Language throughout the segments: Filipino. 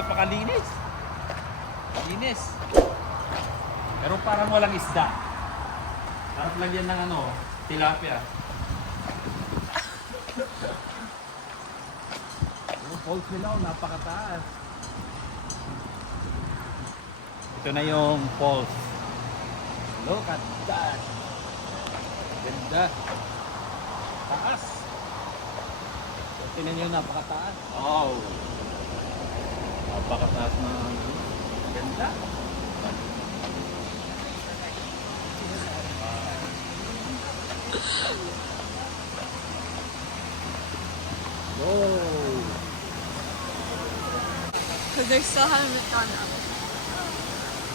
napakalinis. Linis. Pero parang walang isda. Sarap lang yan ng ano, tilapia. Yung falls nila, napakataas. Ito na yung falls. Look at that. Ganda. Taas. So, tingnan nyo, napakataas. Wow. Napakataas na. Ganda. Whoa. Because they still haven't gone up.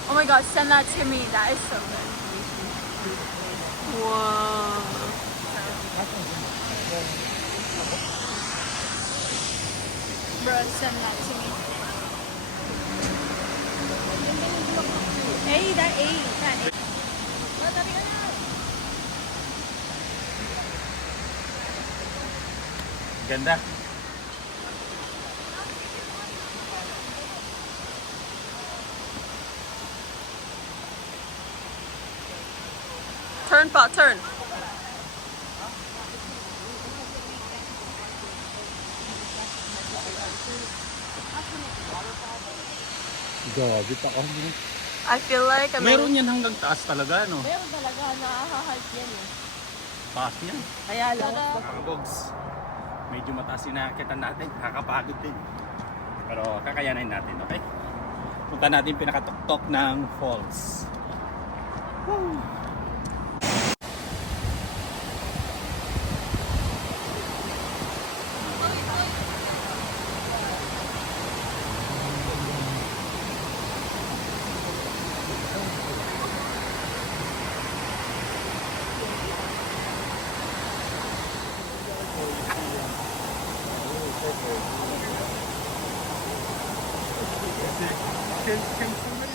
Oh my god, send that to me. That is so good. Whoa. Bro, send that to me. Hey, that ate. That ate. Ganda. Turn, Pa, turn. Grabe pa ako. I feel like I'm Meron yan hanggang taas talaga, no? Meron talaga, nakaka-hype yan eh. Taas yan. Kaya lang. Mga bogs, medyo mataas yung nakakita natin. Nakakapagod din. Pero kakayanin natin, okay? Punta natin yung pinakatuktok ng falls. Woo!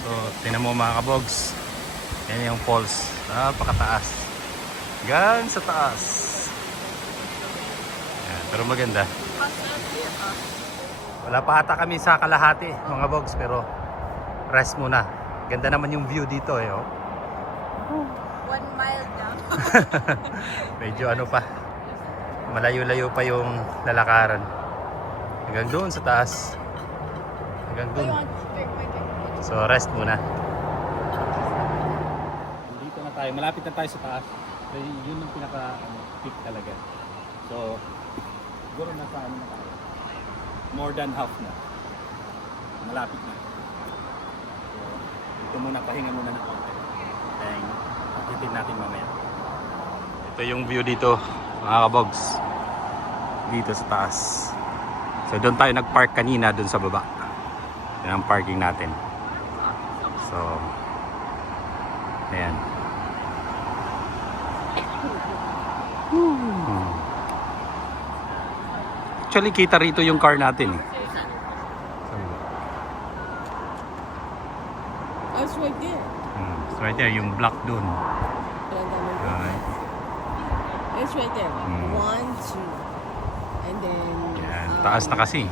So, tinan mo mga kabogs. Yan yung falls. Napakataas. Gan sa taas. Yan, pero maganda. Wala pa ata kami sa kalahati mga bogs, pero rest muna. Ganda naman yung view dito eh. Oh. 1 mile down. Medyo ano pa. Malayo-layo pa yung lalakaran. Hanggang doon sa taas. Hanggang doon. So rest muna. Dito na tayo. Malapit na tayo sa taas. So, yun yung pinaka peak talaga. So siguro nasa ano na tayo. More than half na. Malapit na. So dito muna, pahinga muna ng konti. Then patitin natin mamaya. Ito yung view dito mga kabogs. Dito sa taas. So doon tayo nag-park kanina doon sa baba. Yan ang parking natin. So ayan. Actually kita rito yung car natin eh. Oh, it's right there. It's right there, yung block doon. Right. It's right there. 1, 2. And then... Yan, taas na kasi.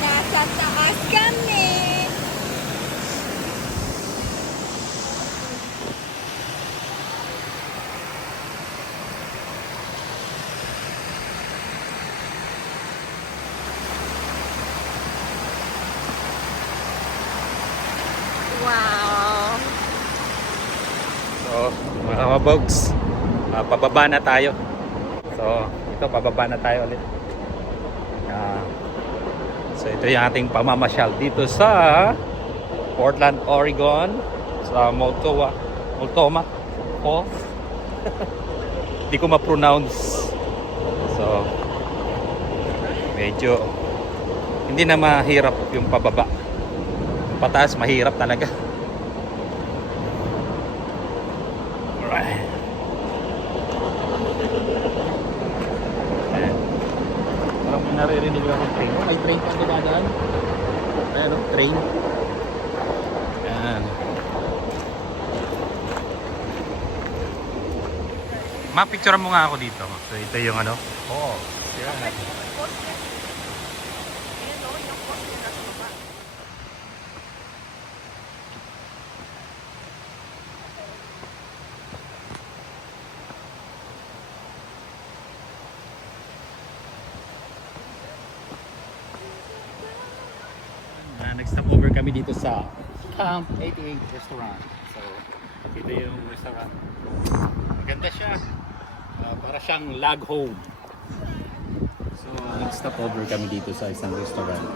Nasa taas kami. Wow. So, mga kabogs, pababa na tayo. So, ito pababa na tayo ulit. So, ito yung ating pamamasyal dito sa Portland, Oregon, sa Multnomah Falls. Hindi ko ma-pronounce. So, medyo hindi na mahirap yung pababa. pataas, mahirap talaga. Alright. Ayan. Parang may naririnig akong train. Oh, may train pa dumadaan. Ayan, oh, train. Ayan. Ma-picturean mo nga ako dito. So, ito yung ano. Oo. Yan. Nag-stop over kami dito sa Camp 88 Restaurant. So, ito yung restaurant. Maganda siya. Para siyang log home. So, nag-stop over kami dito sa isang restaurant.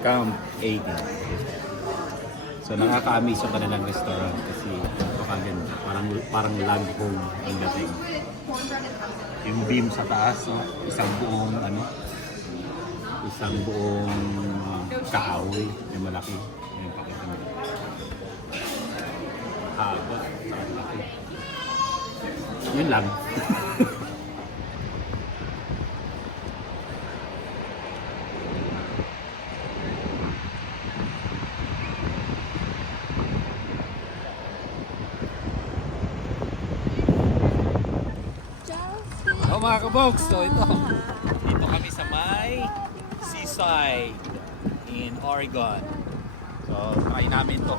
Camp 88. So, nakaka-amaze yung kanilang restaurant kasi napakaganda. Parang log home ang dating. Yung beam sa taas, no? Isang buong kahoy na malaki. Ayan, pakita mo. Haba. Malaki. Yun lang. Oh mga kabogs, so ito. Dito kami sa may seaside in Oregon. So try namin to.